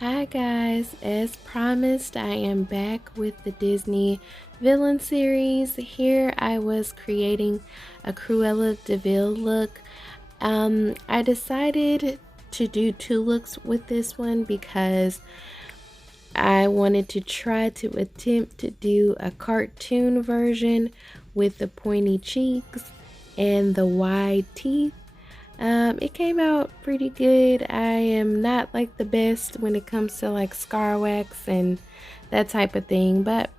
Hi guys, as promised, I am back with the Disney villain series. Here I was creating a Cruella de Vil look. I decided to do two looks with this one because I wanted to try to attempt to do a cartoon version with the pointy cheeks and the wide teeth. It came out pretty good. I am not like the best when it comes to like scar wax and that type of thing, but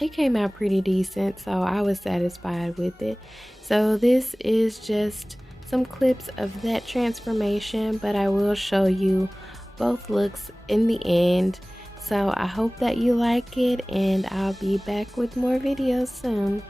it came out pretty decent, so I was satisfied with it. So this is just some clips of that transformation, but I will show you both looks in the end. So I hope that you like it, and I'll be back with more videos soon.